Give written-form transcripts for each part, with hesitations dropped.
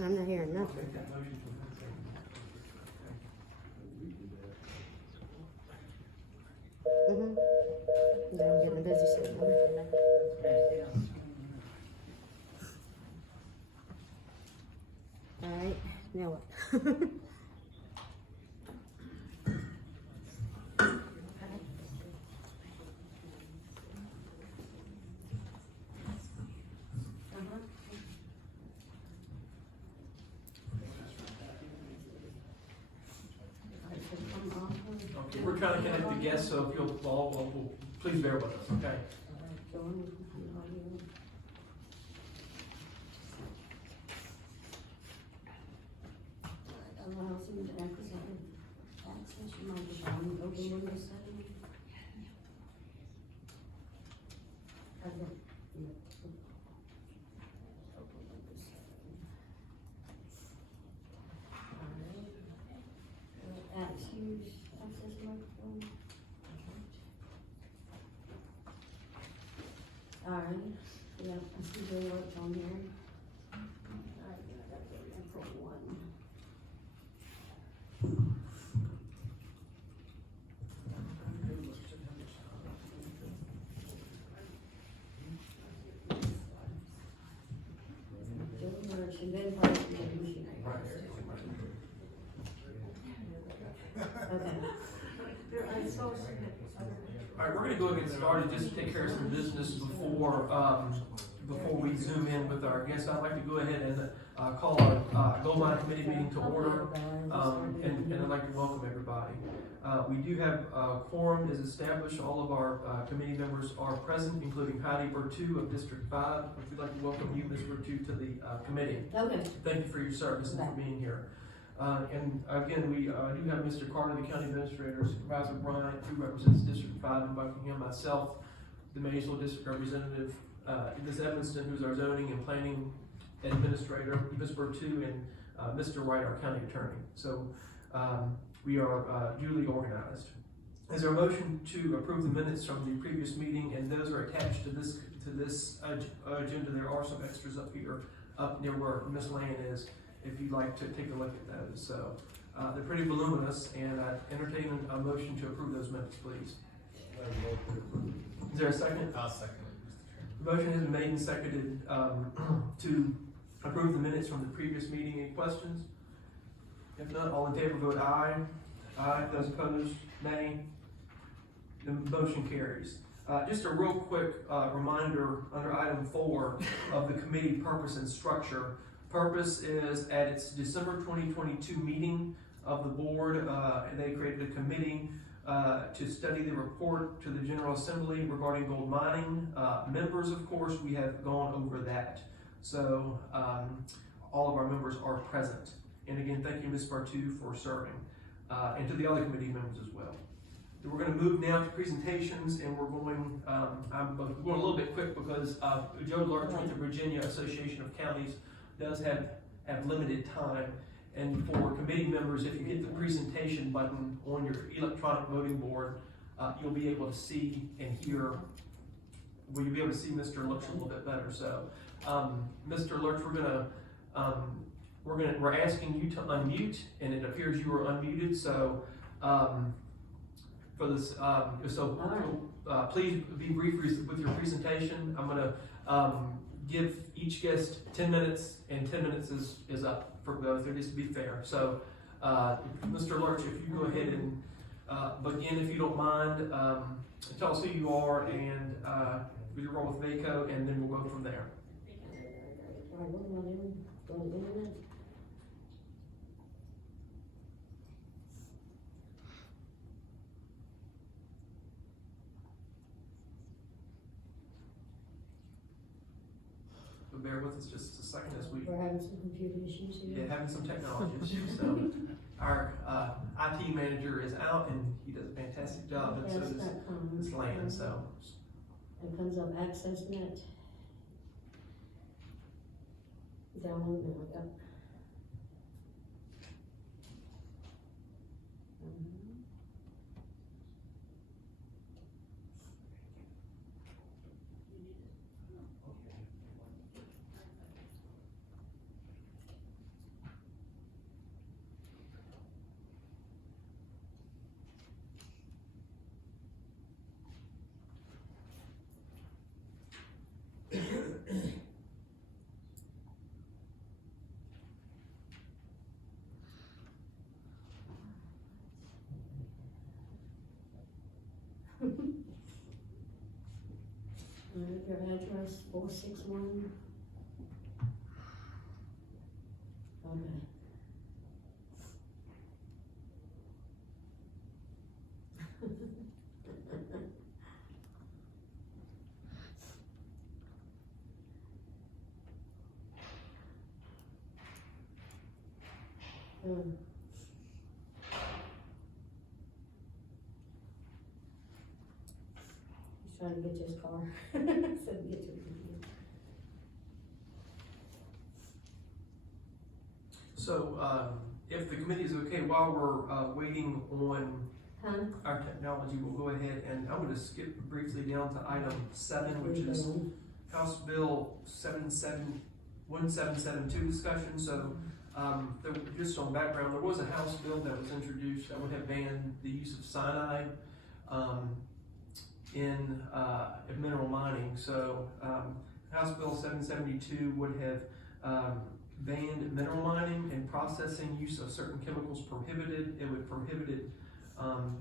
I'm not hearing nothing. Make that motion. Yeah, I'm getting busy soon. Alright, now what? Okay, we're trying to connect the guests, so if you'll all, please bear with us, okay? Allows him to access, you might just open windows setting. Access microphone. Alright, yeah, I see the work on there. Alright, I got the info one. And then part of the machinery. Okay. All right, we're gonna go ahead and get started, just to take care of some business before we zoom in with our guests. I'd like to go ahead and call our Gold Mine Committee meeting to order, and I'd like to welcome everybody. We do have quorum is established. All of our committee members are present, including Heidi Bertu of District 5. We'd like to welcome you, Ms. Bertu, to the committee. Okay. Thank you for your service and for being here. And again, we do have Mr. Carter, the County Administrator, Supervisor Bryant, who represents District 5 in Buckingham, myself, the Maysville District Representative, Ms. Evanston, who's our Zoning and Planning Administrator, Ms. Bertu, and Mr. Wright, our County Attorney. So we are duly organized. Is there a motion to approve the minutes from the previous meeting? And those are attached to this agenda. There are some extras up here, up near where Ms. Lane is, if you'd like to take a look at those. So they're pretty voluminous, and I entertain a motion to approve those minutes, please. Is there a second? I'll second it, Mr. Chairman. The motion has been made and seconded to approve the minutes from the previous meeting. Any questions? If not, all in favor vote aye. Aye. Those opposed, nay. The motion carries. Just a real quick reminder under item 4 of the committee purpose and structure. Purpose is at its December 2022 meeting of the board, they created a committee to study the report to the General Assembly regarding gold mining. Members, of course, we have gone over that. So all of our members are present. And again, thank you, Ms. Bertu, for serving, and to the other committee members as well. We're going to move now to presentations, and we're going, I'm going a little bit quick because Joe Lurch with the Virginia Association of Counties does have limited time. And for committee members, if you hit the presentation button on your electronic voting board, you'll be able to see and hear, well, you'll be able to see Mr. Lurch a little bit better. So, Mr. Lurch, we're asking you to unmute, and it appears you are unmuted. So, for this, please be brief with your presentation. I'm going to give each guest 10 minutes, and 10 minutes is up for both, just to be fair. So, Mr. Lurch, if you go ahead and begin, if you don't mind, tell us who you are and who you role with VACO, and then we'll go from there. Bear with us just a second as we. We're having some computer issues here. Yeah, having some technology issues. So our IT manager is out, and he does a fantastic job, and so does Ms. Land. So it comes up access net. Download it. Yep. 461. Okay. Hmm. He's trying to get to his car. Said to get to his computer. So, if the committee is okay, while we're, waiting on Huh? our technology, we'll go ahead and I'm gonna skip briefly down to item 7, which is House Bill 1772 discussion. So, just on background, there was a House bill that was introduced that would have banned the use of cyanide, in mineral mining. So, House Bill 772 would have, banned mineral mining and processing use of certain chemicals prohibited. It would prohibit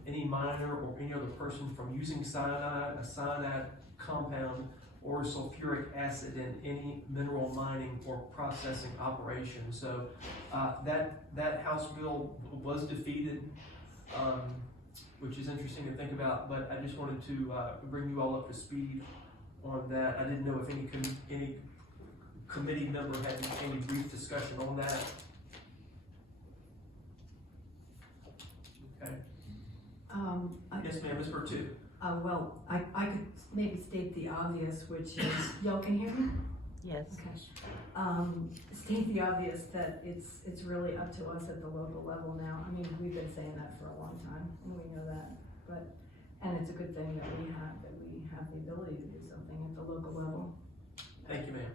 any miner or any other person from using cyanide, a cyanide compound, or sulfuric acid in any mineral mining or processing operation. So that House bill was defeated, which is interesting to think about, but I just wanted to bring you all up to speed on that. I didn't know if any committee member had any brief discussion on that. Okay. Yes, ma'am, Ms. Burtu. Well, I could maybe state the obvious, which is, y'all can hear me? Yes. Okay. State the obvious that it's really up to us at the local level now. I mean, we've been saying that for a long time, and we know that, and it's a good thing that we have the ability to do something at the local level. Thank you, ma'am.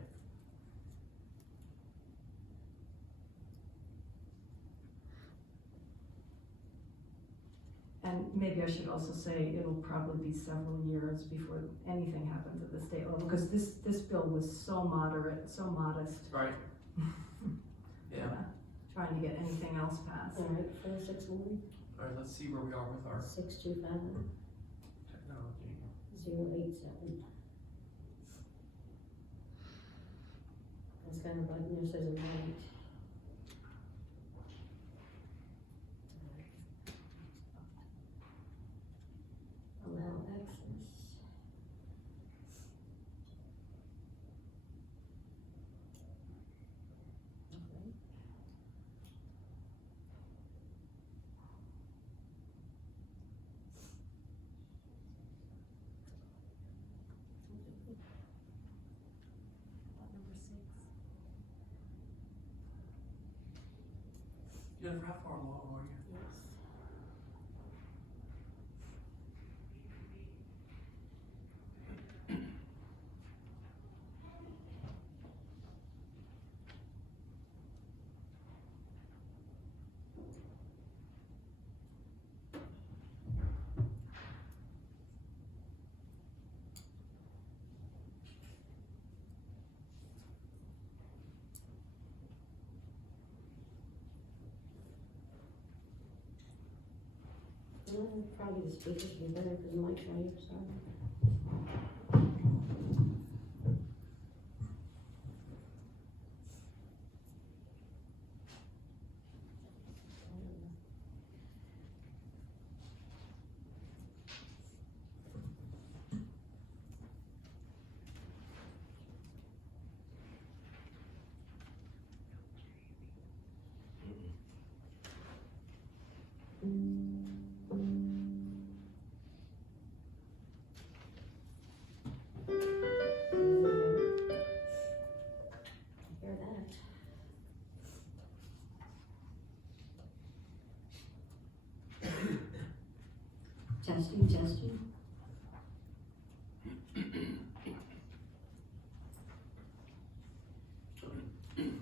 And maybe I should also say it'll probably be several years before anything happens at the state level, because this bill was so moderate, so modest. Right. Yeah. Trying to get anything else passed. All right, 461, All right, let's see where we are with our 625, technology. 087. That's kind of like, there says a right. Allow access. Okay. Jennifer, how far along are you? Yes. Probably the speakers would be better because the mic's right here, sorry. Hear that? Testing, testing.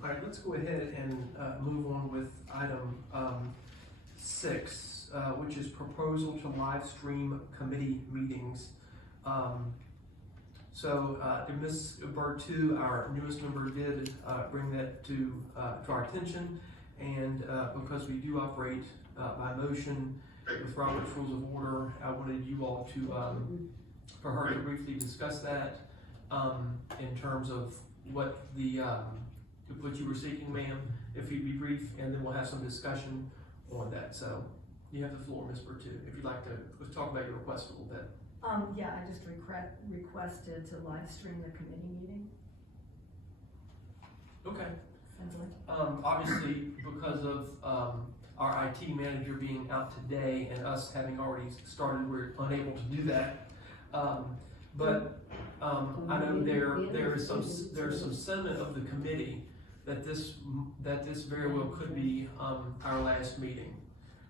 All right, let's go ahead and move on with item 6, which is proposal to live stream committee meetings. Ms. Burtu, our newest member, did bring that to our attention, and because we do operate by motion with Robert's Rules of Order, I wanted you all to, for her to briefly discuss that. in terms of what what you were seeking, ma'am, if you'd be brief, and then we'll have some discussion on that. So you have the floor, Ms. Bertu, if you'd like to, let's talk about your request a little bit. Yeah, I just requested to live stream the committee meeting, Okay. simply. Obviously, because of our IT manager being out today and us having already started, we're unable to do that. But I know there's some sentiment of the committee that this very well could be our last meeting,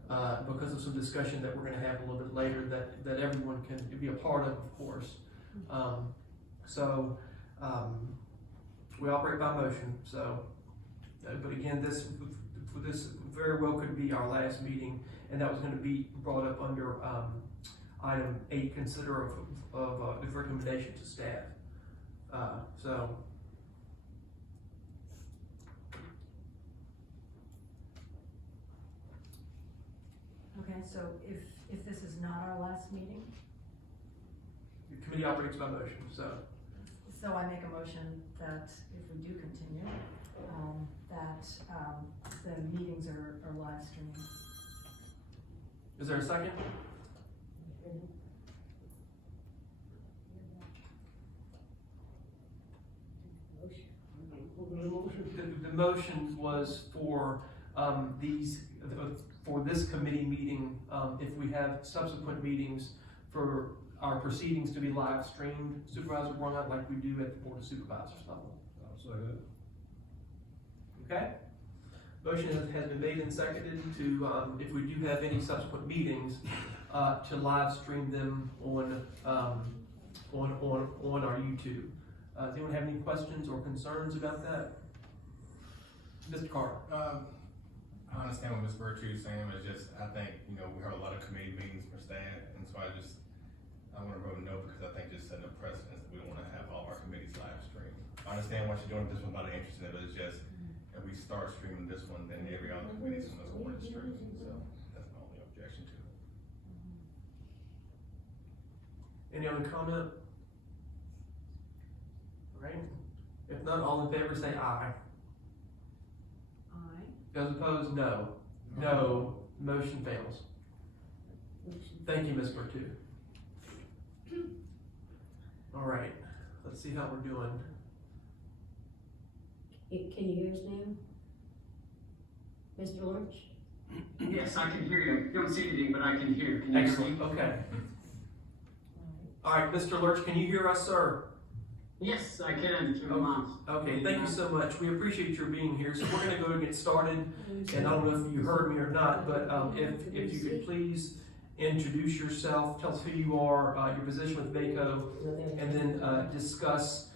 because of some discussion that we're going to have a little bit later that everyone can be a part of course. We operate by motion. So, but again, this very well could be our last meeting, and that was going to be brought up under item 8, consider of the recommendation to staff. Okay, so if this is not our last meeting, The committee operates by motion, so I make a motion that if we do continue, that the meetings are live streamed. is there a second? The motion was for for this committee meeting, if we have subsequent meetings, for our proceedings to be live streamed, Supervisor Brunot, like we do at the Board of Supervisors level. I'll second it. Okay? Motion has been made and seconded to, if we do have any subsequent meetings, to live stream them on our YouTube. Does anyone have any questions or concerns about that? Mr. Carter? I understand what Ms. Virtue is saying, but just, I think, we heard a lot of committee meetings for staff, and so I want to vote no, because I think just setting a precedent that we don't want to have all our committees live streamed. I understand what you're doing with this one, not interested in it, but it's just, if we start streaming this one, then every other committee is going to stream, so that's my only objection to it. Any other comment? All right. If not, all in favor say aye. Aye. Those opposed, no. No. Motion fails. Thank you, Ms. Bertu. All right. Let's see how we're doing. Can you hear us now? Mr. Lurch? Yes, I can hear you. I don't see anything, but I can hear. Can you hear me? Excellent. Okay. All right, Mr. Lurch, can you hear us, sir? Yes, I can. Through the miles. Okay, thank you so much. We appreciate your being here. So we're going to go and get started. And I don't know if you heard me or not, but if you could please introduce yourself, tell us who you are, your position with VACO, and then discuss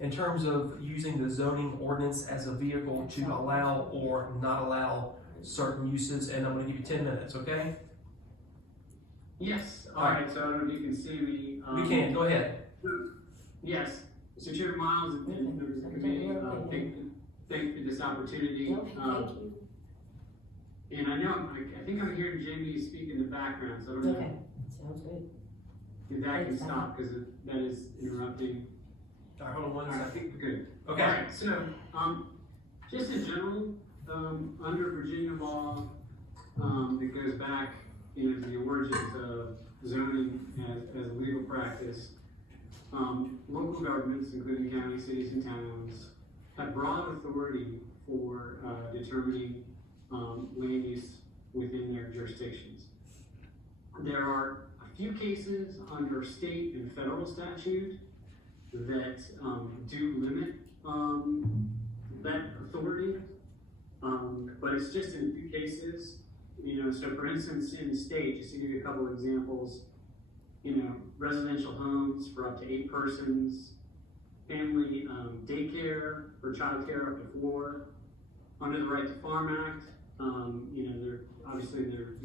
in terms of using the zoning ordinance as a vehicle to allow or not allow certain uses. And I'm going to give you 10 minutes, okay? Yes. All right. So I don't know if you can see me. We can. Go ahead. Yes. So Chair Miles and members of the committee, thank you for this opportunity. Thank you. And I know, I think I'm hearing Jamie speak in the background, so I don't know Okay, sounds good. if that can stop, because that is interrupting. All right, hold on one All right, I second. think we're good. Okay. All right, so, just in general, under Virginia law, that goes back, to the origins of zoning as a legal practice, local governments, including counties, cities, and towns, have broad authority for determining land use within their jurisdictions. There are a few cases under state and federal statute that do limit that authority, but it's just in a few cases. So for instance, in the state, just to give you a couple of examples, residential homes for up to 8 persons, family daycare for childcare up to 4. Under the Right to Farm Act, you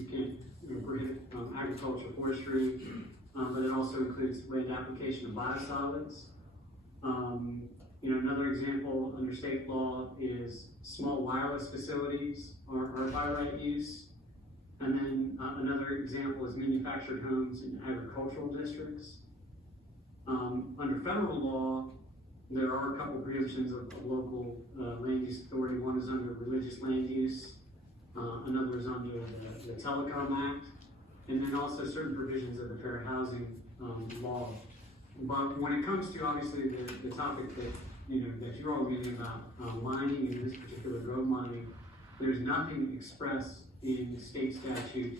can't prohibit agriculture, forestry, but it also includes land application of biosolids. Another example under state law is small wireless facilities are by right use. And then another example is manufactured homes in agricultural districts. Under federal law, there are a couple provisions of local land use authority. One is under religious land use, another is under the Telecom Act, and then also certain provisions of the Fair Housing law. But when it comes to obviously the topic that that you're all reading about, mining, in this particular road mining, there's nothing expressed in state statute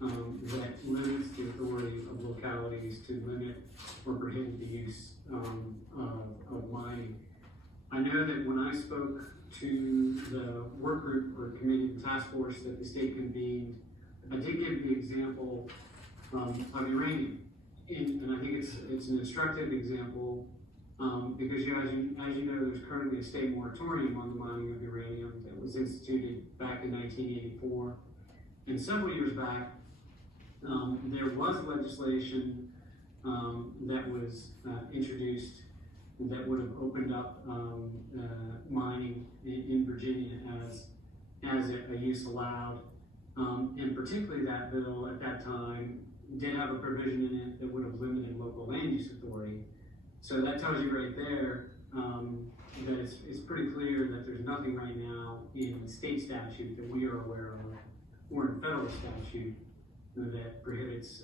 that limits the authority of localities to limit or prohibit the use of mining. I know that when I spoke to the work group or committee and task force that the state convened, I did give the example of uranium. And I think it's an instructive example because as you know, there's currently a state moratorium on the mining of uranium that was instituted back in 1984. And several years back, there was legislation that was introduced that would have opened up mining in Virginia as a use allowed. And particularly that bill at that time did have a provision in it that would have limited local land use authority. So that tells you right there that it's pretty clear that there's nothing right now in state statute that we are aware of, or in federal statute, that prohibits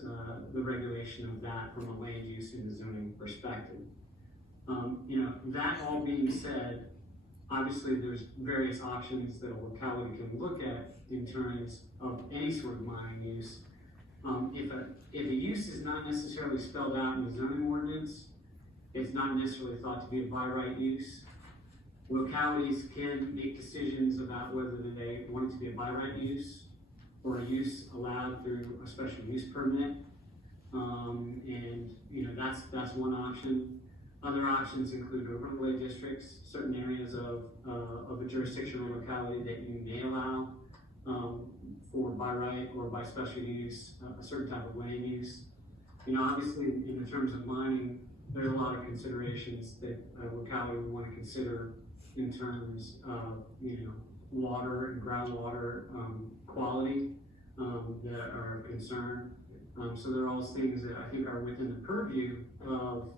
the regulation of that from a land use and zoning perspective. That all being said, obviously there's various options that a locality can look at in terms of any sort of mining use. If a use is not necessarily spelled out in the zoning ordinance, it's not necessarily thought to be a by right use. Localities can make decisions about whether they want it to be a by right use or a use allowed through a special use permit. That's one option. Other options include overlay districts, certain areas of a jurisdiction or locality that you may allow for by right or by special use, a certain type of land use. Obviously in the terms of mining, there's a lot of considerations that a locality would want to consider in terms of, water and groundwater quality that are of concern. So there are all things that I think are within the purview of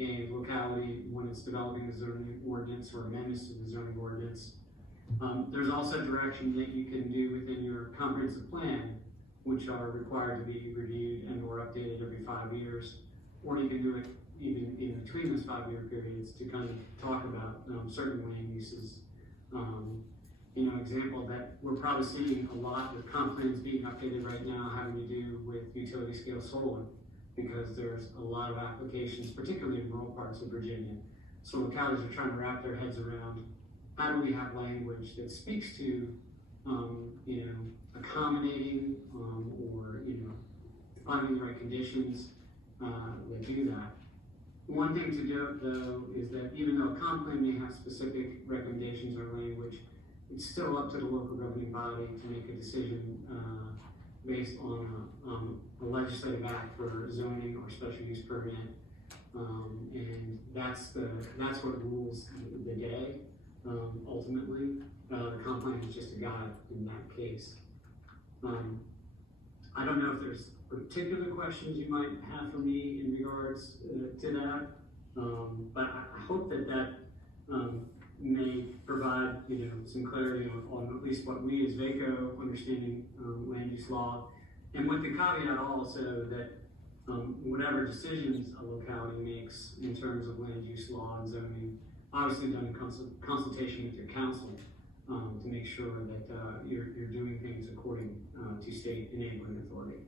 a locality when it's developing a zoning ordinance or amendments to the zoning ordinance. There's also direction that you can do within your comprehensive plan, which are required to be reviewed and or updated every 5 years, or you can do it even in between those 5-year periods to kind of talk about certain land uses. Example that we're probably seeing a lot with comp plans being updated right now having to do with utility scale solar, because there's a lot of applications, particularly in rural parts of Virginia. So localities are trying to wrap their heads around how do we have language that speaks to, accommodating or finding the right conditions that do that. One thing to note though is that even though a comp plan may have specific recommendations or language, it's still up to the local governing body to make a decision based on a legislative act for zoning or special use permit, and that's what rules the day. Ultimately, the comp plan is just a guide in that case. I don't know if there's particular questions you might have for me in regards to that, but I hope that may provide some clarity on at least what we as VACO understanding land use law, and with the caveat also that whatever decisions a locality makes in terms of land use law and zoning, obviously done in consultation with your council to make sure that you're doing things according to state enabling authority.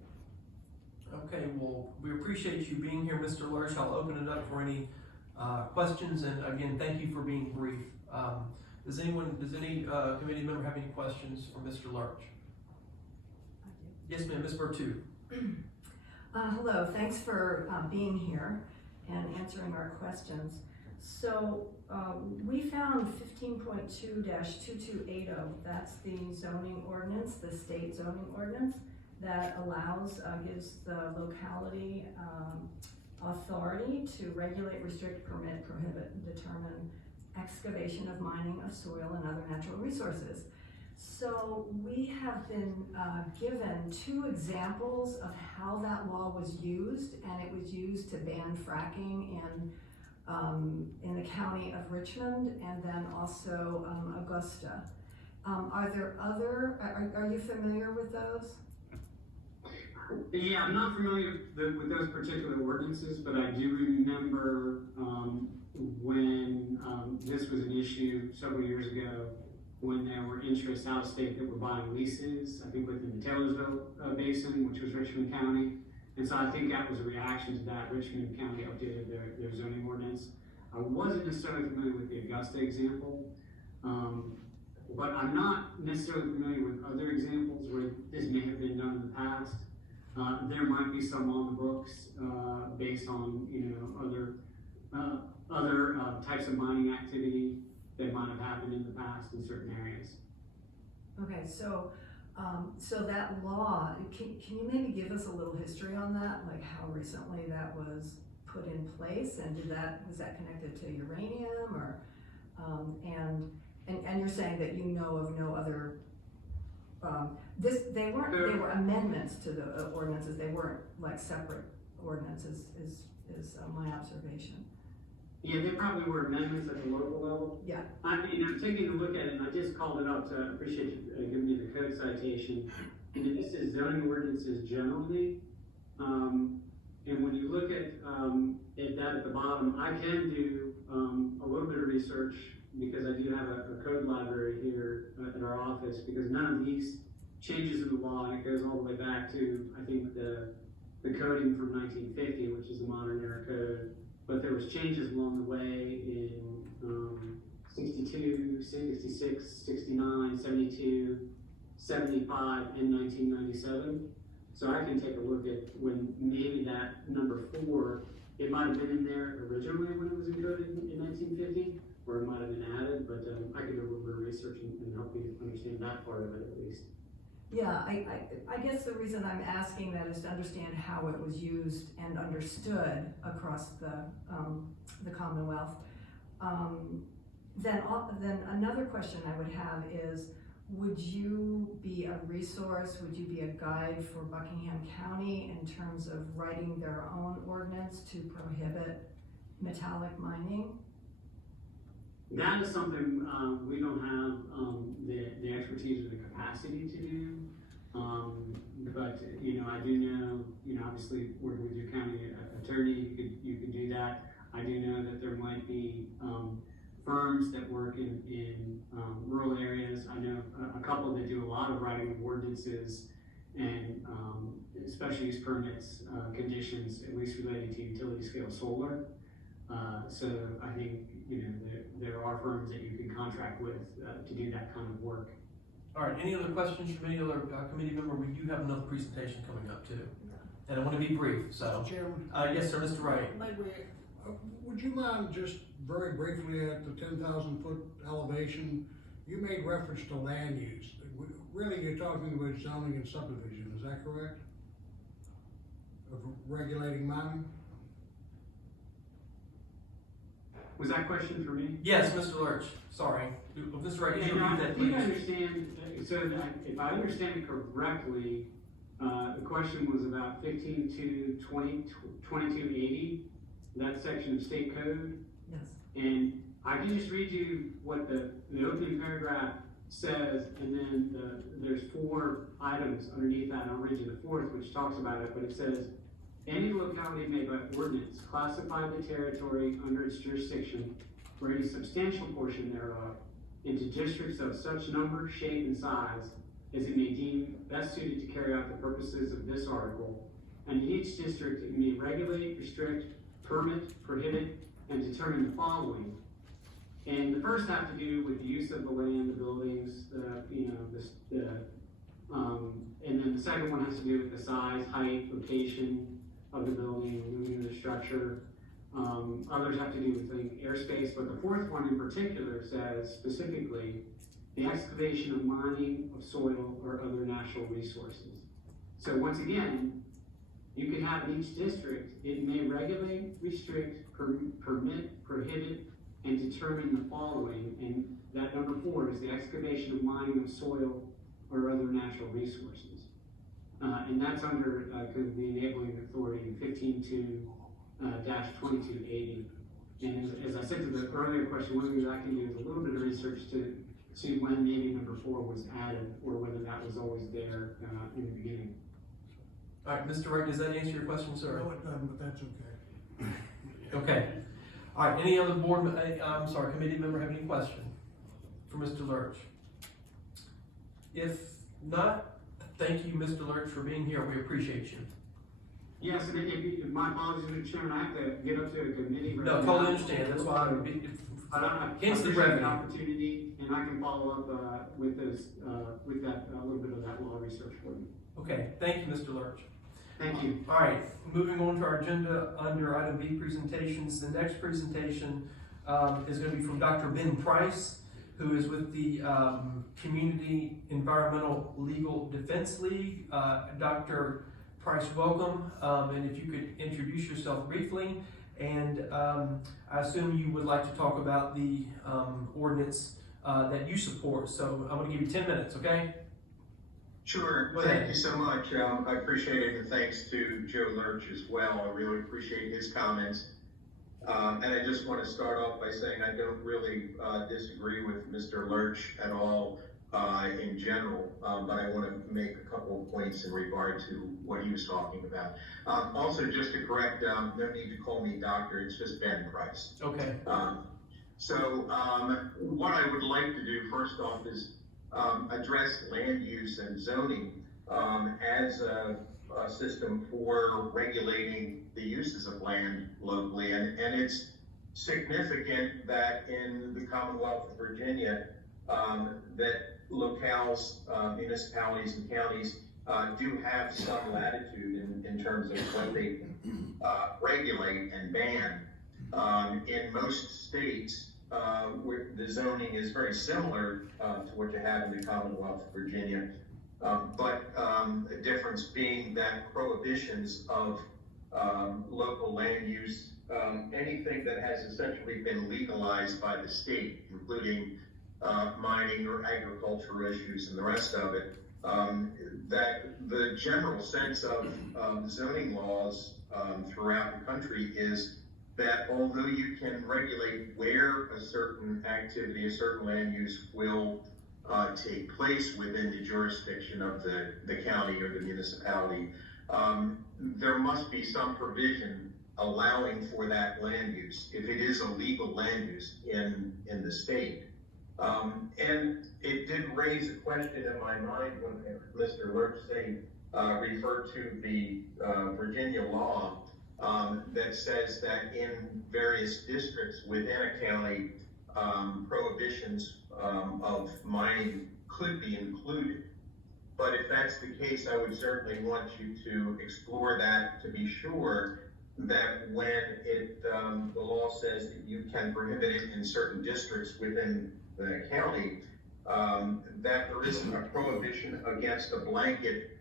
Okay, well, we appreciate you being here, Mr. Lurch. I'll open it up for any questions, and again, thank you for being brief. Does any committee member have any questions for Mr. Lurch? Yes, ma'am, Ms. Bertu. Hello, thanks for being here and answering our questions. So we found 15.2-2280, that's the zoning ordinance, the state zoning ordinance that allows, gives the locality authority to regulate, restrict, permit, prohibit, and determine excavation of mining of soil and other natural resources. So we have been given 2 examples of how that law was used, and it was used to ban fracking in the county of Richmond and then also Augusta. Are there other, are you familiar with those? Yeah, I'm not familiar with those particular ordinances, but I do remember when this was an issue several years ago, when there were interests out of state that were buying leases, I think within the Taylorsville Basin, which was Richmond County. And so I think that was a reaction to that. Richmond County updated their zoning ordinance. I wasn't necessarily familiar with the Augusta example, but I'm not necessarily familiar with other examples where this may have been done in the past. There might be some on the books based on other types of mining activity that might have happened in the past in certain areas. Okay, so that law, can you maybe give us a little history on that, like how recently that was put in place, and was that connected to uranium, or and you're saying that you know of no other they were amendments to the ordinances, they weren't like separate ordinances, is my observation. Yeah, they probably were amendments at the local level. Yeah. I'm taking a look at it, and I just called it up, so I appreciate you giving me the code citation. And it just says zoning ordinances generally. And when you look at that at the bottom, I can do a little bit of research because I do have a code library here in our office, because none of these changes in the law, and it goes all the way back to, I think, the coding from 1950, which is the modern era code. But there was changes along the way in 62, 66, 69, 72, 75, and 1997. So I can take a look at when maybe that number 4, it might have been in there originally when it was encoded in 1950, or it might have been added, but I could do a little bit of research and help you understand that part of it at least. Yeah, I guess the reason I'm asking that is to understand how it was used and understood across the Commonwealth. Then another question I would have is, would you be a resource, would you be a guide for Buckingham County in terms of writing their own ordinance to prohibit metallic mining? That is something we don't have the expertise or the capacity to do. But I do know, obviously working with your county attorney, you could do that. I do know that there might be firms that work in rural areas. I know a couple that do a lot of writing of ordinances and special use permits, conditions, at least related to utility scale solar. So I think, there are firms that you can contract with to do that kind of work. All right, any other questions from any other committee member? We do have another presentation coming up too. And I want to be brief, so. Mr. Chairman? Yes, sir, Mr. Wright. Would you mind just very briefly at the 10,000 foot elevation, you made reference to land use. Really, you're talking about zoning and subdivision, is that correct? Of regulating mining? Was that question for me? Yes, Mr. Lurch, sorry. Mr. Wright, could you repeat that, I please? understand, so that if I understand it correctly, the question was about 2280, that section of state code. Yes. And I can just read you what the opening paragraph says, and then there's 4 items underneath that, and I'll read you the 4th, which talks about it, but it says, any locality may by ordinance classify the territory under its jurisdiction, or any substantial portion thereof, into districts of such number, shape, and size as it may deem best suited to carry out the purposes of this article. And in each district it may regulate, restrict, permit, prohibit, and determine the following. And the first have to do with the use of the land, the buildings, and then the second one has to do with the size, height, location of the building, moving the structure. Others have to do with the airspace, but the 4th one in particular says specifically the excavation of mining, of soil, or other natural resources. So once again, you can have in each district, it may regulate, restrict, permit, prohibit, and determine the following, and that number 4 is the excavation of mining of soil or other natural resources. And that's under the enabling authority 15.2-2280. And as I said to the earlier question, one thing that I can do is a little bit of research to see when maybe number 4 was added, or whether that was always there in the beginning. All right, Mr. Wright, does that answer your question, sir? No, it doesn't, but that's okay. Okay. All right, any other committee member have any question for Mr. Lurch? If not, thank you, Mr. Lurch, for being here. We appreciate you. Yes, and if my apologies, Mr. Chairman, I have to get up to a committee right No, now. totally understand. That's why I would be, I hence the appreciate brevity. the opportunity, and I can follow up with this, with that, a little bit of that law research for you. Okay, thank you, Mr. Lurch. Thank you. All right, moving on to our agenda under item B, presentations. The next presentation is going to be from Dr. Ben Price, who is with the Community Environmental Legal Defense League. Dr. Price, welcome, and if you could introduce yourself briefly, and I assume you would like to talk about the ordinance that you support. So I'm going to give you 10 minutes, okay? Sure, thank you so much. I appreciate it, and thanks to Joe Lurch as well. I really appreciate his comments. And I just want to start off by saying I don't really disagree with Mr. Lurch at all in general, but I want to make a couple of points in regard to what he was talking about. Also, just to correct, no need to call me doctor, it's just Ben Price. Okay. So what I would like to do first off is address land use and zoning as a system for regulating the uses of land locally. And it's significant that in the Commonwealth of Virginia, that locales, municipalities and counties do have some latitude in terms of what they regulate and ban. In most states, where the zoning is very similar to what you have in the Commonwealth of Virginia, but the difference being that prohibitions of local land use, anything that has essentially been legalized by the state, including mining or agricultural issues and the rest of it, that the general sense of zoning laws throughout the country is that although you can regulate where a certain activity, a certain land use will take place within the jurisdiction of the county or the municipality, there must be some provision allowing for that land use, if it is a legal land use in the state. And it did raise a question in my mind when Mr. Lurch referred to the Virginia law that says that in various districts within a county, prohibitions of mining could be included. But if that's the case, I would certainly want you to explore that to be sure that when the law says that you can prohibit it in certain districts within the county, that there isn't a prohibition against a blanket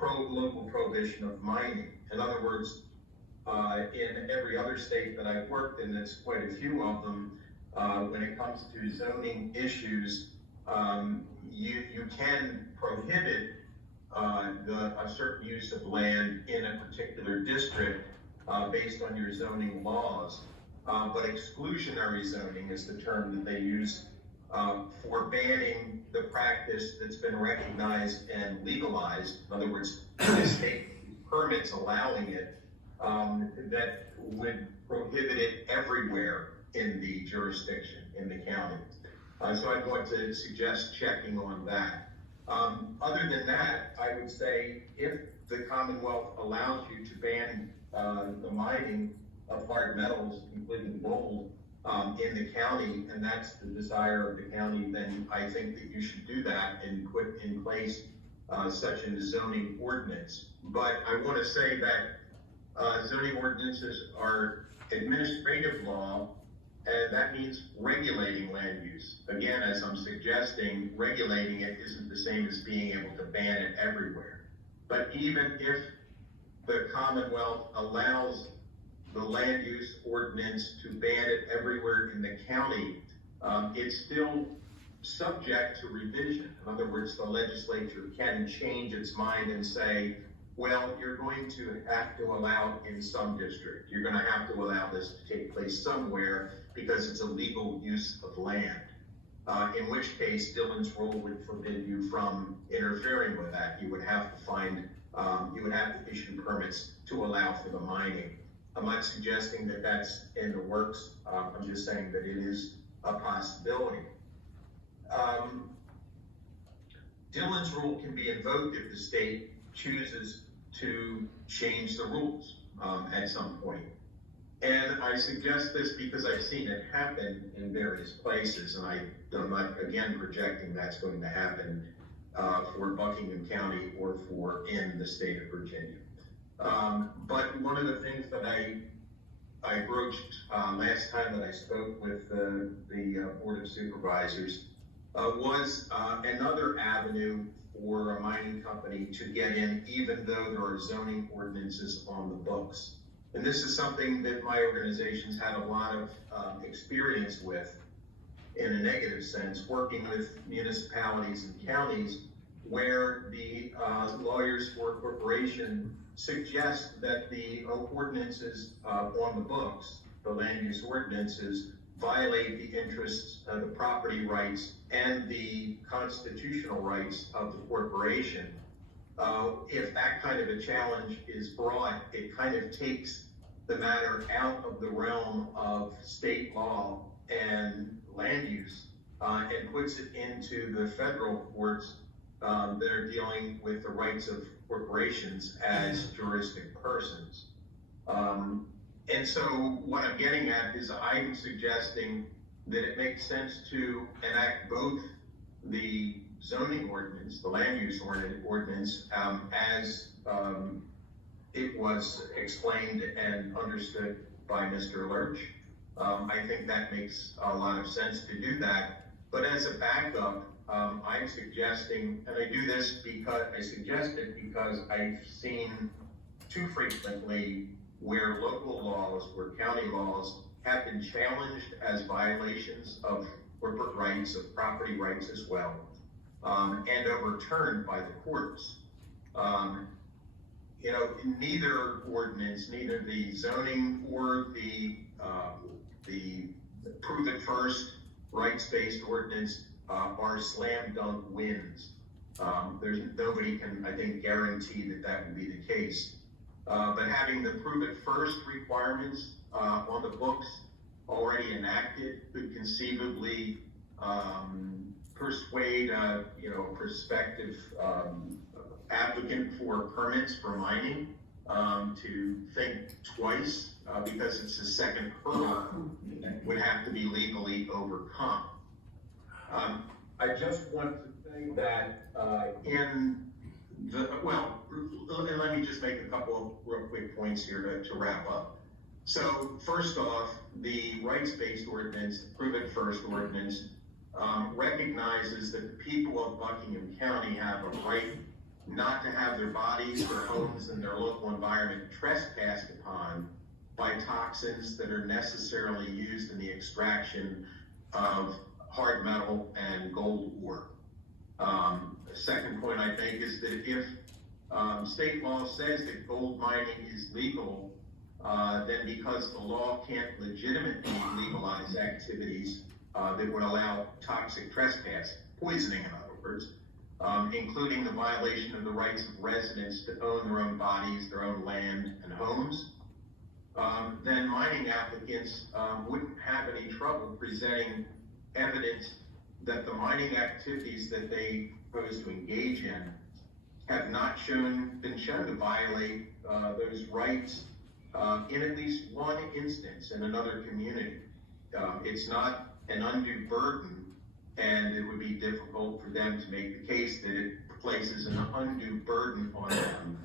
local prohibition of mining. In other words, in every other state that I've worked in, there's quite a few of them, when it comes to zoning issues, you can prohibit a certain use of land in a particular district based on your zoning laws. But exclusionary zoning is the term that they use for banning the practice that's been recognized and legalized. In other words, the state permits allowing it, that would prohibit it everywhere in the jurisdiction, in the county. So I'd want to suggest checking on that. Other than that, I would say if the Commonwealth allows you to ban the mining of hard metals, including gold, in the county, and that's the desire of the county, then I think that you should do that and put in place such a zoning ordinance. But I want to say that zoning ordinances are administrative law, and that means regulating land use. Again, as I'm suggesting, regulating it isn't the same as being able to ban it everywhere. But even if the Commonwealth allows the land use ordinance to ban it everywhere in the county, it's still subject to revision. In other words, the legislature can change its mind and say, well, you're going to have to allow it in some district. You're gonna have to allow this to take place somewhere because it's a legal use of land. In which case, Dillon's rule would forbid you from interfering with that. You would have to issue permits to allow for the mining. I'm not suggesting that that's in the works. I'm just saying that it is a possibility. Dillon's rule can be invoked if the state chooses to change the rules at some point. And I suggest this because I've seen it happen in various places, and I'm not, again, projecting that's going to happen for Buckingham County or in the state of Virginia. But one of the things that I broached last time that I spoke with the Board of Supervisors was another avenue for a mining company to get in, even though there are zoning ordinances on the books. And this is something that my organization's had a lot of experience with, in a negative sense, working with municipalities and counties where the lawyers for a corporation suggest that the ordinances on the books, the land use ordinances, violate the interests, the property rights, and the constitutional rights of the corporation. If that kind of a challenge is brought, it kind of takes the matter out of the realm of state law and land use and puts it into the federal courts that are dealing with the rights of corporations as juristic persons. And so what I'm getting at is I'm suggesting that it makes sense to enact both the zoning ordinance, the land use ordinance, as it was explained and understood by Mr. Lurch. I think that makes a lot of sense to do that. But as a backup, I'm suggesting, and I do this because I suggest it because I've seen too frequently where local laws, where county laws have been challenged as violations of corporate rights, of property rights as well, and overturned by the courts. You know, neither ordinance, neither the zoning or the prove it first rights-based ordinance are slam dunk wins. There's nobody can, I think, guarantee that that would be the case. But having the prove it first requirements on the books already enacted could conceivably persuade a prospective applicant for permits for mining to think twice because it's a second hurdle that would have to be legally overcome. I just want to say that let me just make a couple of real quick points here to wrap up. So first off, the rights-based ordinance, the prove it first ordinance, recognizes that the people of Buckingham County have a right not to have their bodies, their homes, and their local environment trespassed upon by toxins that are necessarily used in the extraction of hard metal and gold ore. The second point I think is that if state law says that gold mining is legal, then because the law can't legitimately legalize activities that would allow toxic trespass, poisoning in other words, including the violation of the rights of residents to own their own bodies, their own land and homes, then mining applicants wouldn't have any trouble presenting evidence that the mining activities that they propose to engage in have not been shown to violate those rights in at least one instance in another community. It's not an undue burden, and it would be difficult for them to make the case that it places an undue burden on them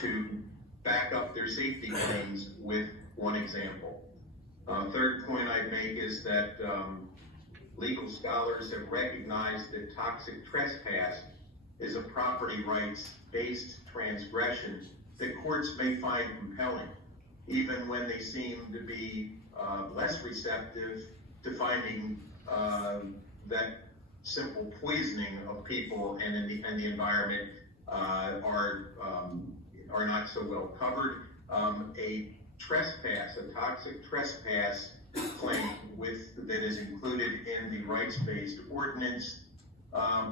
to back up their safety claims with one example. Third point I'd make is that legal scholars have recognized that toxic trespass is a property rights-based transgression that courts may find compelling. even when they seem to be less receptive to finding that simple poisoning of people and the environment are not so well covered. A toxic trespass claim that is included in the rights-based ordinance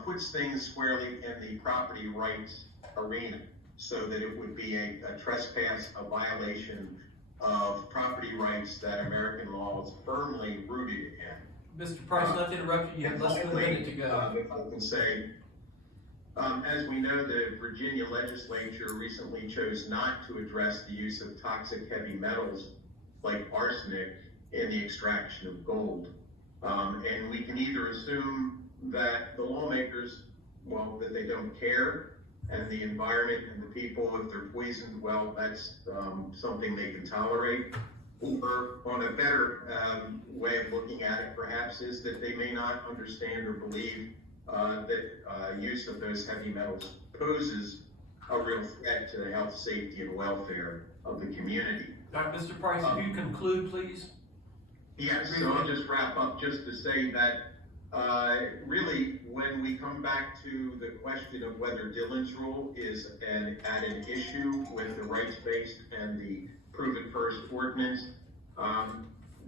puts things squarely in the property rights arena, so that it would be a trespass, a violation of property rights that American law is firmly rooted in. Mr. Price, not to interrupt you, you have less than a minute to go. If I can say, as we know, the Virginia legislature recently chose not to address the use of toxic heavy metals like arsenic in the extraction of gold. And we can either assume that the lawmakers, well, that they don't care, and the environment and the people, if they're poisoned, well, that's something they can tolerate. Or on a better way of looking at it, perhaps, is that they may not understand or believe that use of those heavy metals poses a real threat to the health, safety, and welfare of the community. All right, Mr. Price, if you conclude, please. Yes, so I'll just wrap up just to say that really, when we come back to the question of whether Dillon's rule is at an issue with the rights-based and the prove it first ordinance,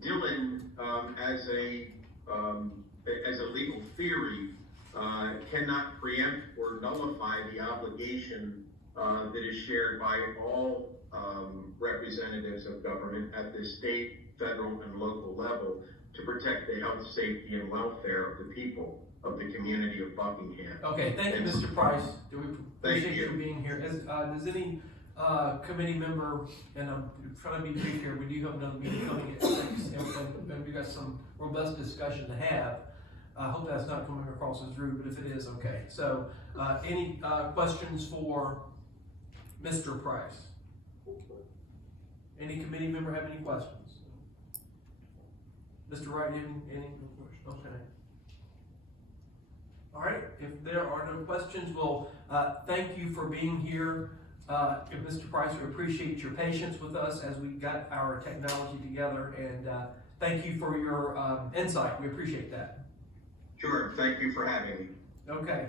Dillon, as a legal theory, cannot preempt or nullify the obligation that is shared by all representatives of government at the state, federal, and local level to protect the health, safety, and welfare of the people of the community of Buckingham. Okay, thank you, Mr. Price. Do we appreciate you. you being here. Does any committee member, and I'm trying to be brief here, we do have another meeting coming at 6, and we got some robust discussion to have. I hope that's not coming across as rude, but if it is, okay. So, any questions for Mr. Price? Any committee member have any questions? Mr. Wright, any questions? Okay. All right, if there are no questions, well, thank you for being here. Mr. Price, we appreciate your patience with us as we got our technology together, and thank you for your insight. We appreciate that. Sure, thank you for having me. Okay.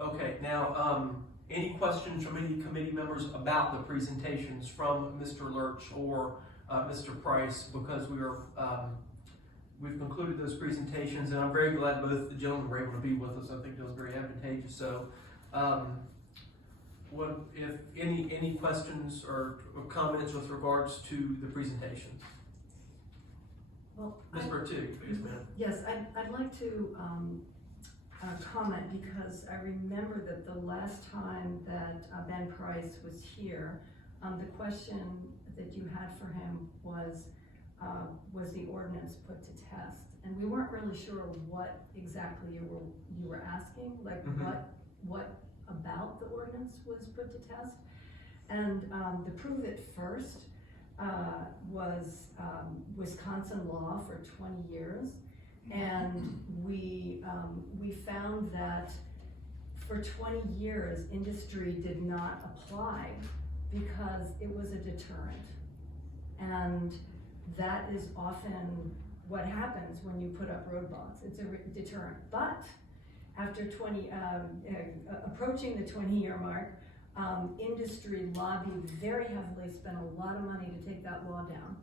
Okay, now, any questions from any committee members about the presentations from Mr. Lurch or Mr. Price? Because we've concluded those presentations, and I'm very glad both the gentlemen were able to be with us. I think that was very advantageous. So, what if any questions or comments with regards to the presentations? Well, Ms. Bertu, please, ma'am. yes, I'd like to comment, because I remember that the last time that Ben Price was here, the question that you had for him was the ordinance put to test? And we weren't really sure what exactly you were asking, like what about the ordinance was put to test. And the Prove It First was Wisconsin law for 20 years. And we found that for 20 years, industry did not apply because it was a deterrent. And that is often what happens when you put up roadblocks. It's a deterrent. But after approaching the 20-year mark, industry lobbied very heavily, spent a lot of money to take that law down.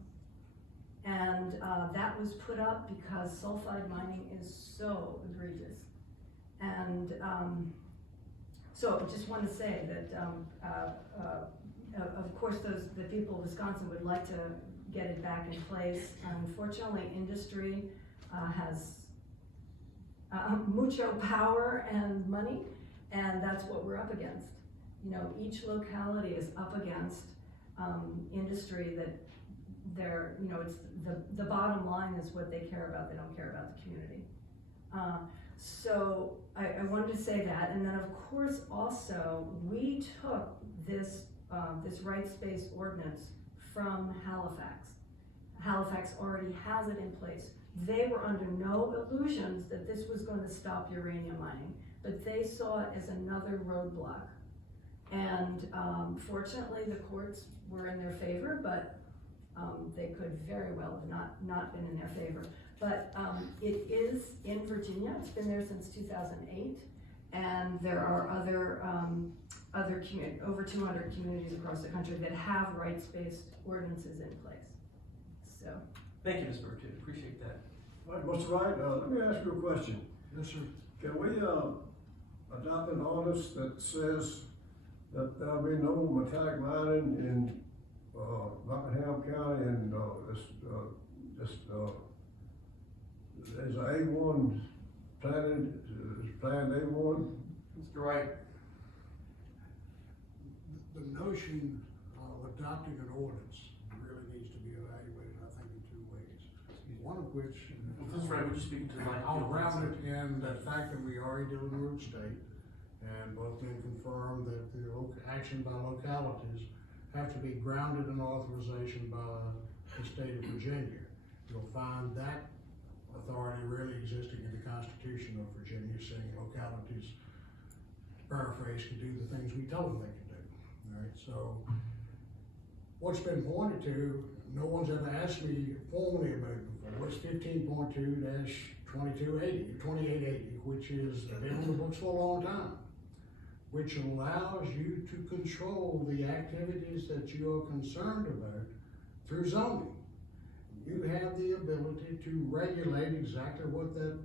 And that was put up because sulfide mining is so egregious. And so I just want to say that, of course, the people of Wisconsin would like to get it back in place. Unfortunately, industry has mucho power and money, and that's what we're up against. You know, each locality is up against industry that they're, you know, it's the bottom line is what they care about. They don't care about the community. So I wanted to say that, and then of course also we took this rights-based ordinance from Halifax. Halifax already has it in place. They were under no illusions that this was going to stop uranium mining, but they saw it as another roadblock And fortunately, the courts were in their favor, but they could very well have not been in their favor. But it is in Virginia. It's been there since 2008, and there are other over 200 communities across the country that have rights-based ordinances in place. So. Thank you, Ms. Burtu, appreciate that. All right, Mr. Wright, let me ask you a question. Yes, sir. Can we, adopt an ordinance that says that there'll be no metallic mining in, Buckingham County and, there's a A1 planned A1? Mr. Wright? The notion of adopting an ordinance really needs to be evaluated, I think, in two ways. One of which. Mr. Wright, would you speak to the mic? I'll ground it in the fact that we are a deliberate state, and both men confirm that the action by localities have to be grounded in authorization by the state of Virginia. You'll find that authority really existing in the Constitution of Virginia, saying localities, paraphrase, can do the things we tell them they can do. All right, so what's been pointed to, no one's ever asked me formally about it before. What's 15.2-2880, which has been in the books for a long time, which allows you to control the activities that you're concerned about through zoning. You have the ability to regulate exactly what that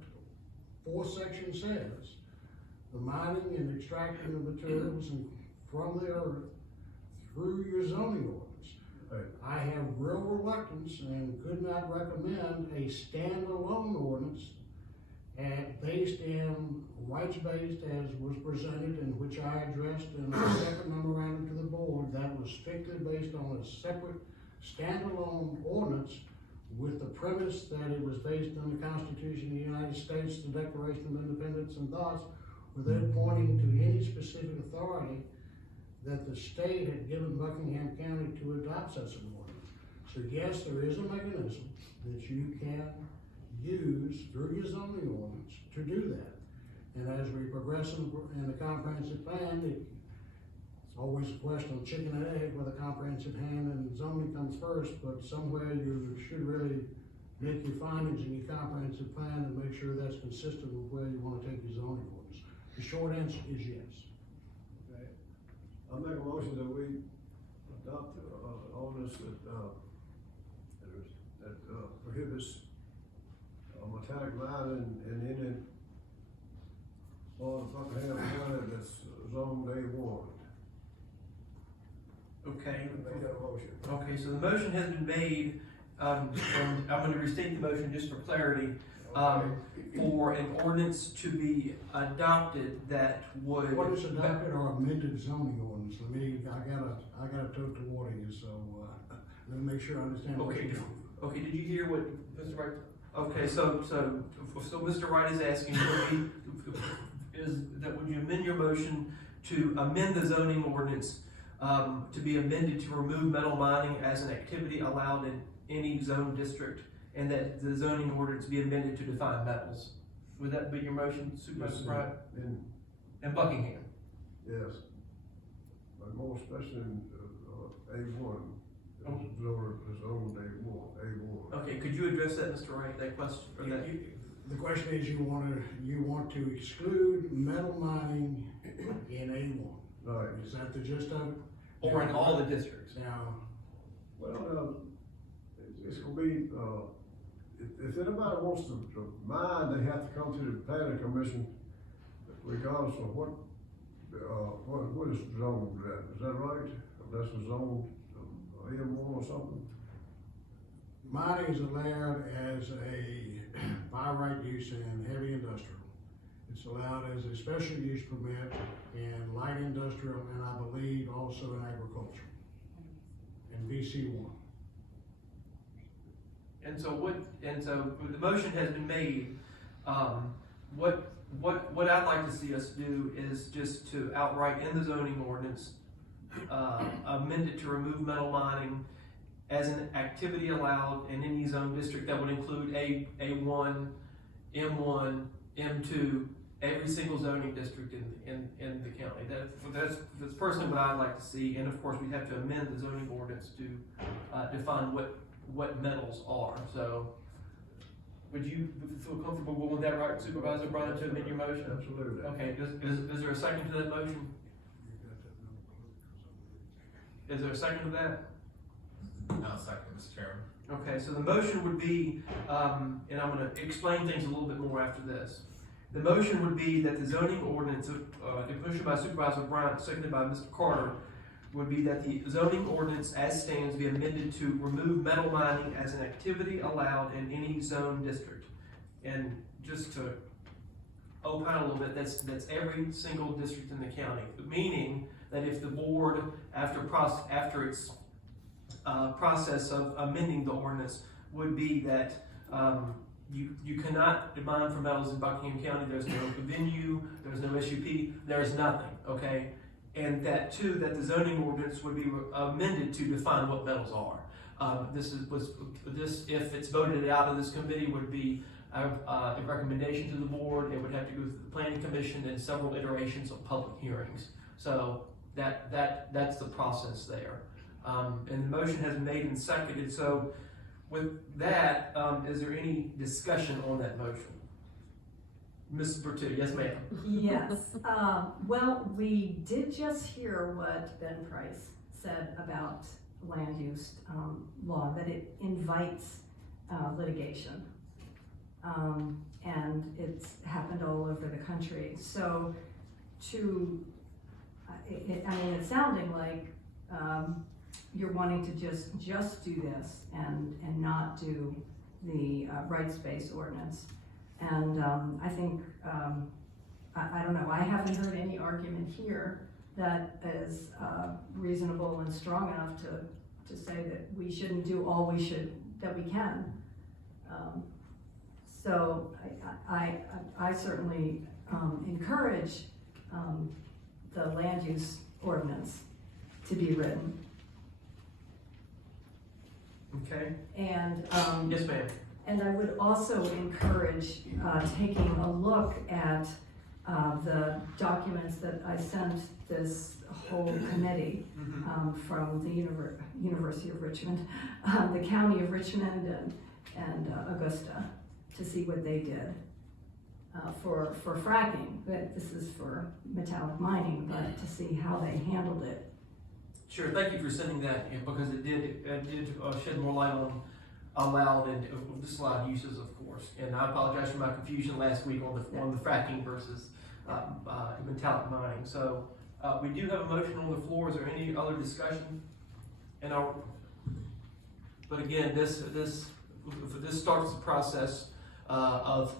fourth section says. The mining and extracting of materials from the earth through your zoning ordinance. I have real reluctance and could not recommend a standalone ordinance based in rights-based as was presented, and which I addressed in a separate memorandum to the board that was strictly based on a separate standalone ordinance with the premise that it was based on the Constitution of the United States, the Declaration of Independence, and thus, without pointing to any specific authority that the state had given Buckingham County to adopt such an ordinance. So yes, there is a mechanism that you can use through your zoning ordinance to do that. And as we progress in the comprehensive plan, it's always a question of chicken and egg, whether comprehensive plan and zoning comes first, but somewhere you should really make your findings in your comprehensive plan and make sure that's consistent with where you want to take your zoning ordinance. The short answer is yes. Okay. I'll make a motion that we adopt, ordinance that prohibits metallic mining in any part of Buckingham County that's zoned A1. Okay. Make that motion. Okay, so the motion has been made, and I'm gonna restate the motion just for clarity. For an ordinance to be adopted that would. What is adopted or amended zoning ordinance? I gotta tote the water here, so, let me make sure I understand what you're doing. Okay, did you hear what Mr. Wright? Okay, so Mr. Wright is asking, would you amend your motion to amend the zoning ordinance, to be amended to remove metal mining as an activity allowed in any zone district, and that the zoning ordinance be amended to define metals? Would that be your motion, Supervisor Wright? In Buckingham? Yes, but more especially in A1. Zone A1. Okay, could you address that, Mr. Wright, that question, or that? The question is, you want to exclude metal mining in A1. Right. Is that the gist of it? Or in all the districts? Now, Well, it's gonna be, if anybody wants to mine, they have to come to the planning commission regardless of what is zoned at. Is that right? If that's a zone, M1 or something? mining is allowed as a by right use in heavy industrial. It's allowed as a special use permit in light industrial, and I believe also in agriculture, in VC1. And so the motion has been made. What I'd like to see us do is just to outright in the zoning ordinance, amend it to remove metal mining as an activity allowed in any zone district that would include A1, M1, M2, every single zoning district in the county. That's personally what I'd like to see, and of course, we have to amend the zoning ordinance to define what metals are, so. Would you feel comfortable with that, right, Supervisor Bryant, to amend your motion? Absolutely. Okay, is there a second to that motion? Is there a second to that? I'll second, Mr. Chairman. Okay, so the motion would be, and I'm gonna explain things a little bit more after this. The motion would be that the zoning ordinance, motion by Supervisor Bryant, seconded by Mr. Carter, would be that the zoning ordinance as stands be amended to remove metal mining as an activity allowed in any zone district. And just to opine a little bit, that's every single district in the county. Meaning that if the board, after its process of amending the ordinance, would be that you cannot mine for metals in Buckingham County. There's no venue, there's no SUP, there's nothing, okay? And that too, that the zoning ordinance would be amended to define what metals are. This, if it's voted out of this committee, would be a recommendation to the board. It would have to go through the planning commission and several iterations of public hearings. So that's the process there. And the motion has been made and seconded. So with that, is there any discussion on that motion? Mrs. Bertu, yes ma'am. Yes, well, we did just hear what Ben Price said about land use law, that it invites litigation. And it's happened all over the country. So it's sounding like you're wanting to just do this and not do the rights-based ordinance. And I think, I don't know, I haven't heard any argument here that is reasonable and strong enough to say that we shouldn't do all that we can. So I certainly encourage the land use ordinance to be written. Okay. And yes ma'am. And I would also encourage taking a look at the documents that I sent this whole committee from the University of Richmond, the County of Richmond and Augusta, to see what they did for fracking. But this is for metallic mining, but to see how they handled it. Sure, thank you for sending that, because it did shed more light on allowed and disallowed uses, of course. And I apologize for my confusion last week on the fracking versus metallic mining. So we do have a motion on the floor. Is there any other discussion? But again, this starts the process of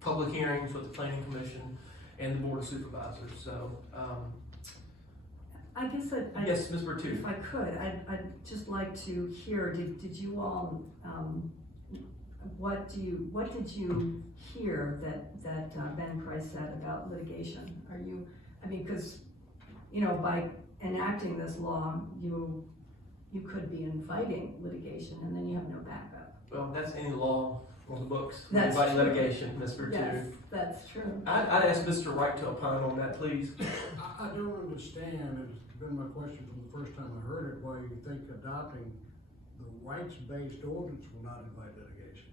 public hearings with the Planning Commission and the Board of Supervisors. So. I guess yes, Ms. Bertu. If I could, I'd just like to hear, did you all, what did you hear that Ben Price said about litigation? Because, by enacting this law, you could be inviting litigation and then you have no backup. Well, that's any law on the books. That's inviting true. litigation, Ms. Bertu. Yes, that's true. I'd ask Mr. Wright to opine on that, please. I don't understand, it's been my question from the first time I heard it, why you think adopting the rights-based ordinance will not invite litigation.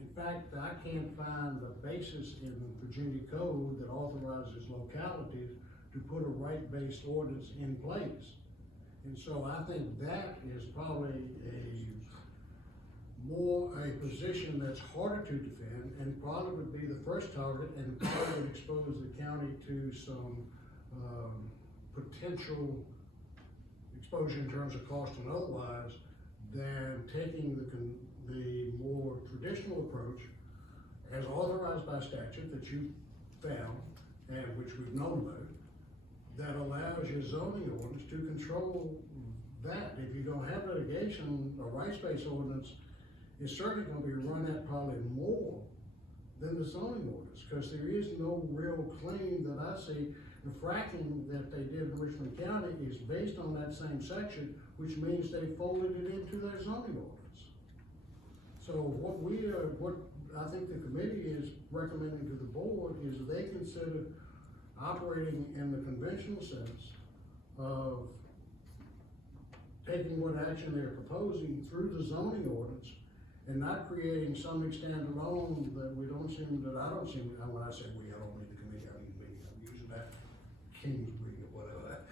In fact, I can't find the basis in the Virginia Code that authorizes localities to put a right-based ordinance in place. And so I think that is probably a position that's harder to defend and probably would be the first target and probably would expose the county to some potential exposure in terms of cost and otherwise than taking the more traditional approach as authorized by statute that you found and which we've known about, that allows your zoning ordinance to control that. If you don't have litigation, a rights-based ordinance is certainly going to be run at probably more than the zoning ordinance, because there is no real claim that I see. The fracking that they did in Richmond County is based on that same section, which means they folded it into their zoning ordinance. So what I think the committee is recommending to the board is they consider operating in the conventional sense of taking what action they're proposing through the zoning ordinance and not creating something standalone that I don't seem, when I say we, I don't mean the committee, I mean me, I'm using that king's we or whatever,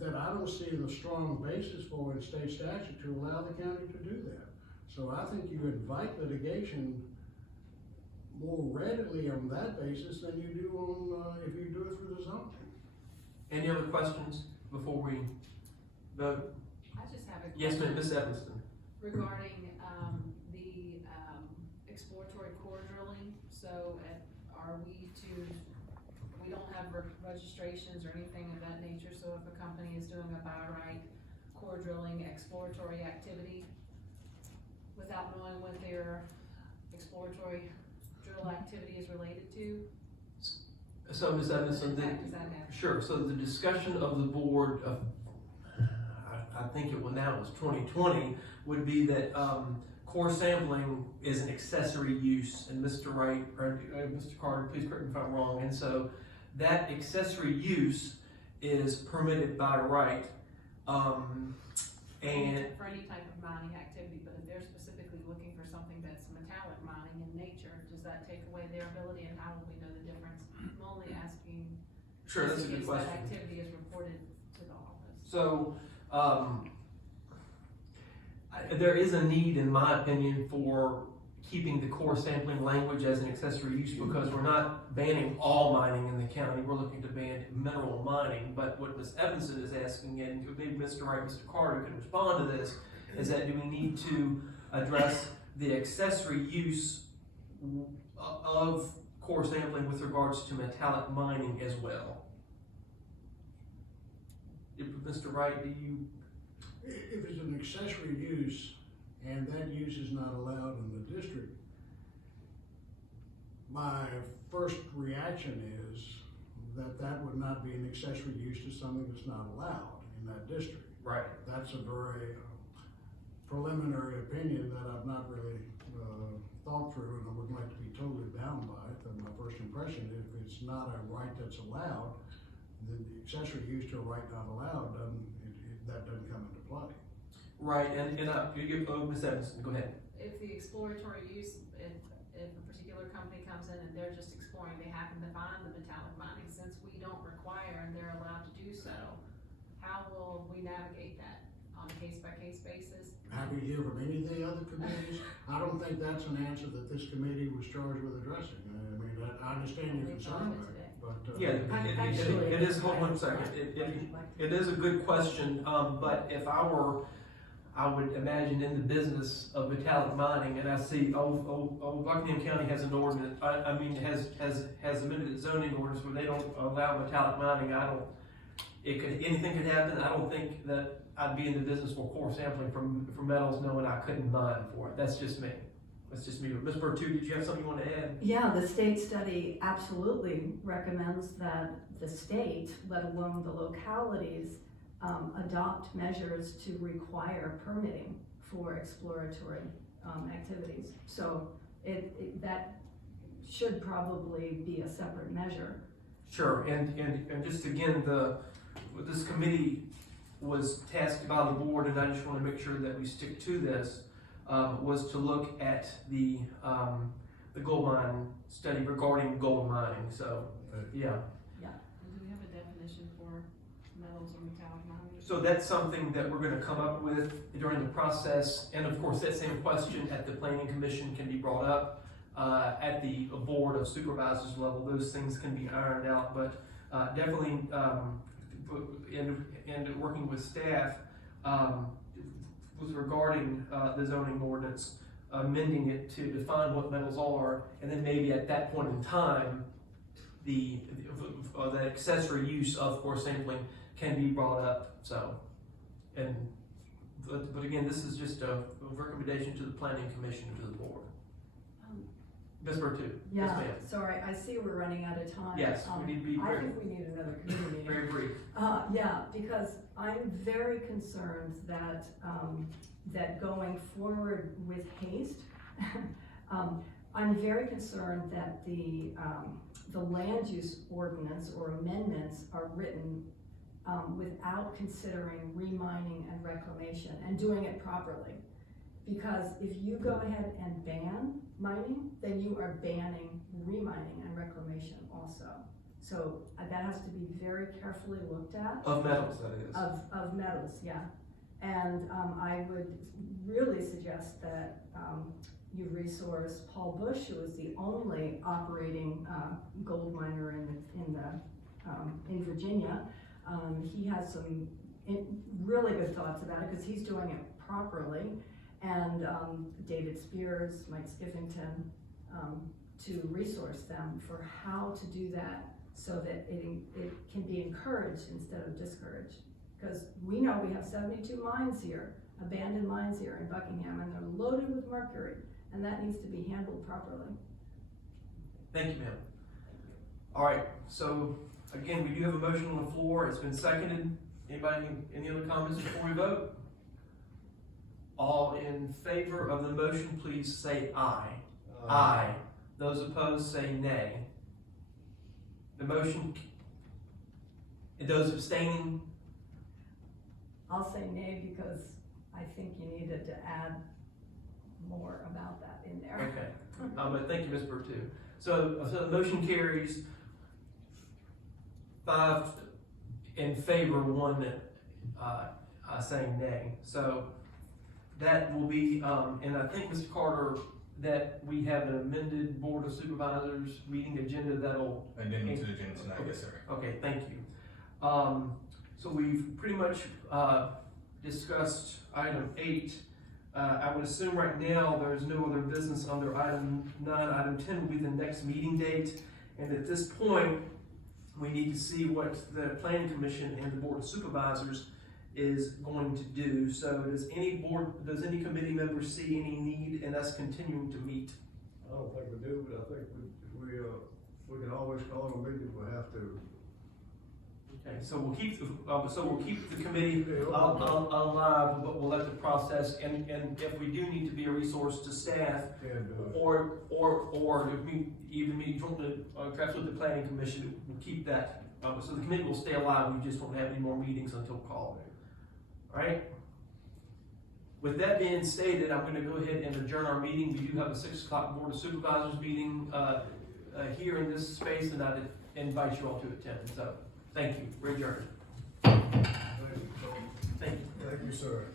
that I don't see the strong basis for in state statute to allow the county to do that. So I think you invite litigation more readily on that basis than you do on, if you do it through the zoning. Any other questions before we vote? I just have a question. Yes, ma'am, Ms. Evanston. Regarding, the, exploratory core drilling, so we don't have registrations or anything of that nature, so if a company is doing a by right core drilling exploratory activity, without knowing what their exploratory drill activity is related to, So, Ms. Evanston, what impact does that have? sure, so the discussion of the board of, I think it was now, it was 2020, would be that, core sampling is an accessory use, and Mr. Wright, or Mr. Carter, please correct me if I'm wrong, and so that accessory use is permitted by right, and For any type of mining activity, but if they're specifically looking for something that's metallic mining in nature, does that take away their ability, and how will we know the difference? I'm only asking. sure, that's a in good case question. That activity is reported to the office. So, there is a need, in my opinion, for keeping the core sampling language as an accessory use, because we're not banning all mining in the county, we're looking to ban mineral mining. But what Ms. Evanston is asking, and maybe Mr. Wright, Mr. Carter can respond to this, is that do we need to address the accessory use of core sampling with regards to metallic mining as well? Mr. Wright, do you? If it's an accessory use and that use is not allowed in the district, my first reaction is that that would not be an accessory use to something that's not allowed in that district. Right. That's a very preliminary opinion that I've not really thought through, and I wouldn't like to be totally bound by it. And my first impression is if it's not a right that's allowed, then the accessory use to a right not allowed that doesn't come into play. Right, and you give, Ms. Evanston, go ahead. If the exploratory use, if a particular company comes in and they're just exploring, they happen to find the metallic mining, since we don't require and they're allowed to do so, how will we navigate that on a case-by-case basis? Happy to hear from any of the other committees. I don't think that's an answer that this committee was charged with addressing. I mean, I understand your concern about it, but. Yeah, it is, hold on a second, it is a good question, but if I would imagine in the business of metallic mining, and I see, Buckingham County has an ordinance, has amended its zoning ordinance where they don't allow metallic mining. Anything could happen. I don't think that I'd be in the business for core sampling for metals knowing I couldn't mine for it. That's just me. Ms. Bertu, did you have something you want to add? Yeah, the state study absolutely recommends that the state, let alone the localities, adopt measures to require permitting for exploratory activities. So that should probably be a separate measure. Sure, and just again, this committee was tasked by the board, and I just want to make sure that we stick to this, was to look at the gold mine study regarding gold mining. So, yeah. And do we have a definition for metals or metallic mining? So that's something that we're going to come up with during the process, and of course that same question at the planning commission can be brought up at the board of supervisors level. Those things can be ironed out, but definitely and working with staff with regarding the zoning ordinance, amending it to define what metals are, and then maybe at that point in time, the accessory use of core sampling can be brought up. So, but again, this is just a recommendation to the planning commission and to the board. Ms. Bertu. Yeah, Yes, ma'am. sorry, I see we're running out of time. Yes, we need to be I very, think we need another committee meeting. very brief. Yeah, because I'm very concerned that, that going forward with haste, I'm very concerned that the land use ordinance or amendments are written without considering remining and reclamation and doing it properly. Because if you go ahead and ban mining, then you are banning remining and reclamation also. So that has to be very carefully looked at. Of metals, that is. Of metals, yeah. And I would really suggest that you resource Paul Bush, who is the only operating gold miner in Virginia. He has some really good thoughts about it because he's doing it properly. And David Spears, Mike Skiffington, to resource them for how to do that so that it can be encouraged instead of discouraged. Because we know we have 72 mines here, abandoned mines here in Buckingham, and they're loaded with mercury, and that needs to be handled properly. Thank you, ma'am. All right, so again, we do have a motion on the floor. It's been seconded. Anybody, any other comments before we vote? All in favor of the motion, please say aye. Aye. Those opposed say nay. The motion, those abstaining? I'll say nay because I think you needed to add more about that in there. Okay, but thank you, Ms. Bertu. So the motion carries 5 in favor, 1 saying nay. So that will be, and I think, Mr. Carter, that we have an amended Board of Supervisors meeting agenda that'll. Addendum to the agenda tonight, yes, sir. Okay, thank you. So we've pretty much discussed item 8. I would assume right now there's no other business under item 9. Item 10 will be the next meeting date. And at this point, we need to see what the Planning Commission and the Board of Supervisors is going to do. So does any committee member see any need in us continuing to meet? I don't think we do, but I think we can always call a meeting if we have to. Okay, so we'll keep the committee alive, but we'll let the process, and if we do need to be a resource to staff, or if we even meet perhaps with the Planning Commission, we'll keep that. So the committee will stay alive. We just won't have any more meetings until called. All right. With that being stated, I'm going to go ahead and adjourn our meeting. We do have a 6 o'clock Board of Supervisors meeting here in this space, and I'd invite you all to attend. So, thank you. We're adjourned. Thank you, Thank you. Thank you, sir.